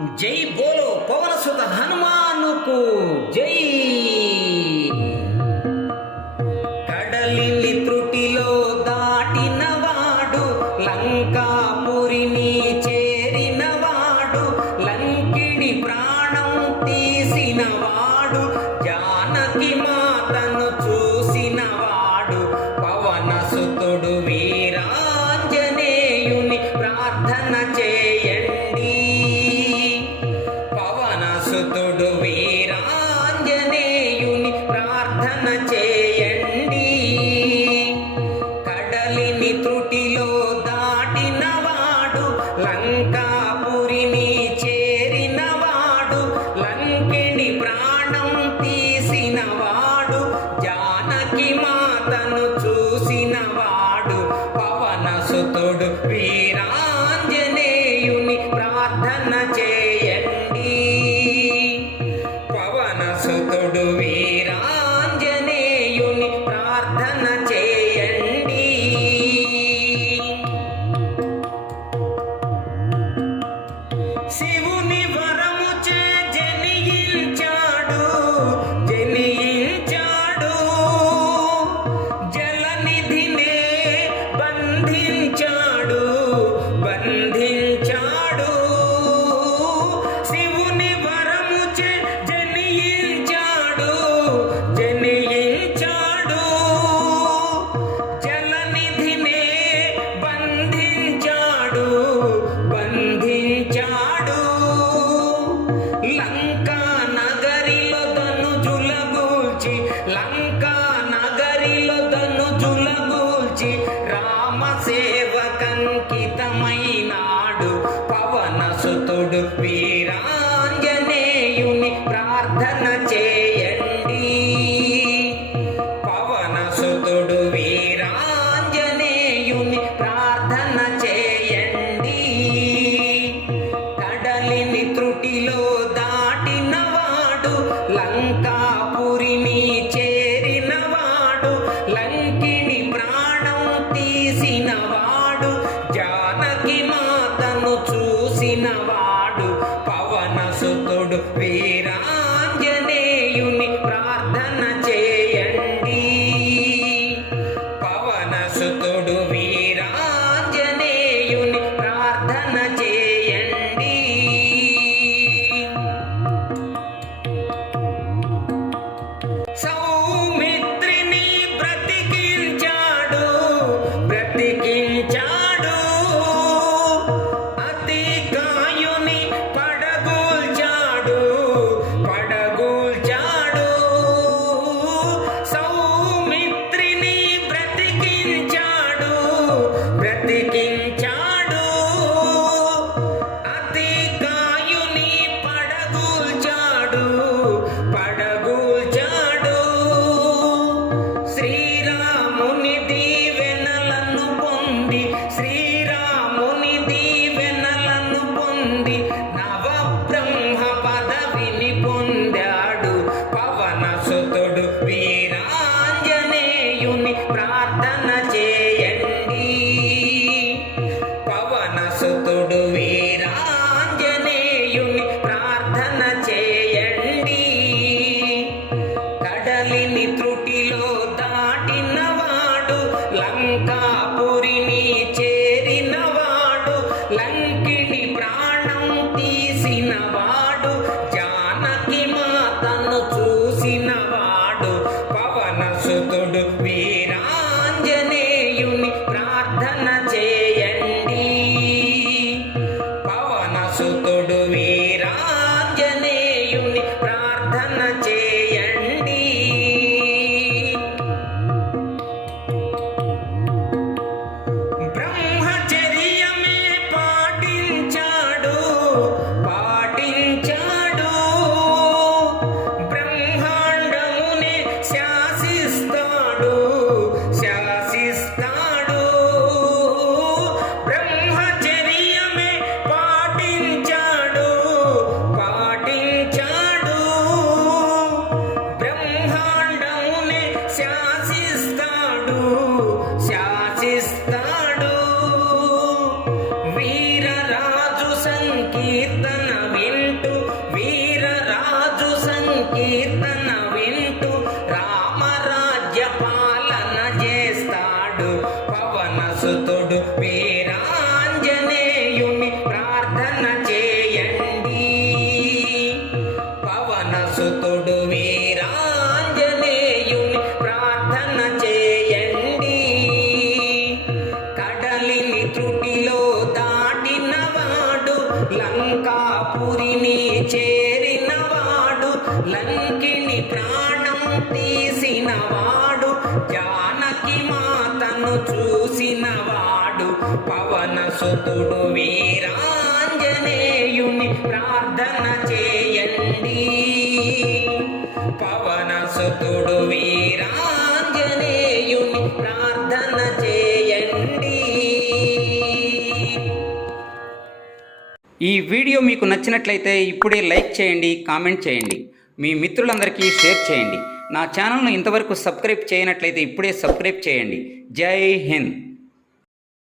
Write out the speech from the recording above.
జై బోలో పవన సుత హనుమానుకు జై. కడలిని త్రుటిలో దాటినవాడు, లంకాపురిని చేరినవాడు, లంకిడి ప్రాణం తీసినవాడు, జానకి మాతను చూసినవాడు, పవన సుతుడు వీరాంజనేయుని ప్రార్థన చేయండి. పవన సుతుడు వీరాంజనేయుని ప్రార్థన చేయండి. కడలిని త్రుటిలో దాటినవాడు, లంకాపురిని చేరినవాడు, లంకిని ప్రాణం తీసినవాడు, జానకి మాతను చూసినవాడు, పవన సుతుడు వీరాంజనేయుని ప్రార్థన చేయండి. పవన సుతుడు వీరాంజనేయుని ప్రార్థన చేయండి. శివుని వరముచే జనించాడు, జనించాడు, జలనిధినే బంధించాడు, బంధించాడు. శివుని వరముచే జనించాడు, జనించాడు, జలనిధినే బంధించాడు, బంధించాడు. లంకా నగరిలో ధనుజులగూల్చి, లంకా నగరిలో ధనుజులగూల్చి, రామ సేవకంకితమైనాడు, పవన సుతుడు వీరాంజనేయుని ప్రార్థన చేయండి. పవన సుతుడు వీరాంజనేయుని ప్రార్థన చేయండి. కడలిని త్రుటిలో దాటినవాడు, లంకాపురిని చేరినవాడు, లంకిని ప్రాణం తీసినవాడు, జానకి మాతను చూసినవాడు, పవన సుతుడు వీరాంజనేయుని ప్రార్థన చేయండి. పవన సుతుడు వీరాంజనేయుని ప్రార్థన చేయండి. సౌమిత్రిని బ్రతికించాడు, బ్రతికించాడు, అతికాయుని పడగూల్చాడు, పడగూల్చాడు. సౌమిత్రిని బ్రతికించాడు, బ్రతికించాడు, అతికాయుని పడగూల్చాడు, పడగూల్చాడు. శ్రీరాముని దీవెనలను పొంది, శ్రీరాముని దీవెనలను పొంది, నవబ్రహ్మ పదవిని పొందాడు, పవన సుతుడు వీరాంజనేయుని ప్రార్థన చేయండి. పవన సుతుడు వీరాంజనేయుని ప్రార్థన చేయండి. కడలిని త్రుటిలో దాటినవాడు, లంకాపురిని చేరినవాడు, లంకిని ప్రాణం తీసినవాడు, జానకి మాతను చూసినవాడు, పవన సుతుడు వీరాంజనేయుని ప్రార్థన చేయండి. పవన సుతుడు వీరాంజనేయుని ప్రార్థన చేయండి. బ్రహ్మచర్యమే పాటించాడు, పాటించాడు, బ్రహ్మాండమునే శాసిస్తాడు, శాసిస్తాడు. బ్రహ్మచర్యమే పాటించాడు, కీర్తన వింటూ వీరరాజు సంకీర్తన వింటూ రామరాజ్య పాలన చేస్తాడు పవనసుతుడు వీరాంజనేయుని ప్రార్థన చేయండి. పవనసుతుడు వీరాంజనేయుని ప్రార్థన చేయండి. కడలిని త్రుటిలో దాటినవాడు లంకాపురిని చేరినవాడు లంకిని ప్రాణం తీసినవాడు జానకి మాతను చూసినవాడు పవనసుతుడు వీరాంజనేయుని ప్రార్థన చేయండి. పవనసుతుడు వీరాంజనేయుని ప్రార్థన చేయండి. ఈ వీడియో మీకు నచ్చినట్లయితే ఇప్పుడే లైక్ చేయండి, కామెంట్ చేయండి, మీ మిత్రులందరికీ షేర్ చేయండి. నా ఛానల్ను ఇంతవరకు సబ్స్క్రైబ్ చేయనట్లయితే ఇప్పుడే సబ్స్క్రైబ్ చేయండి. జై హింద్.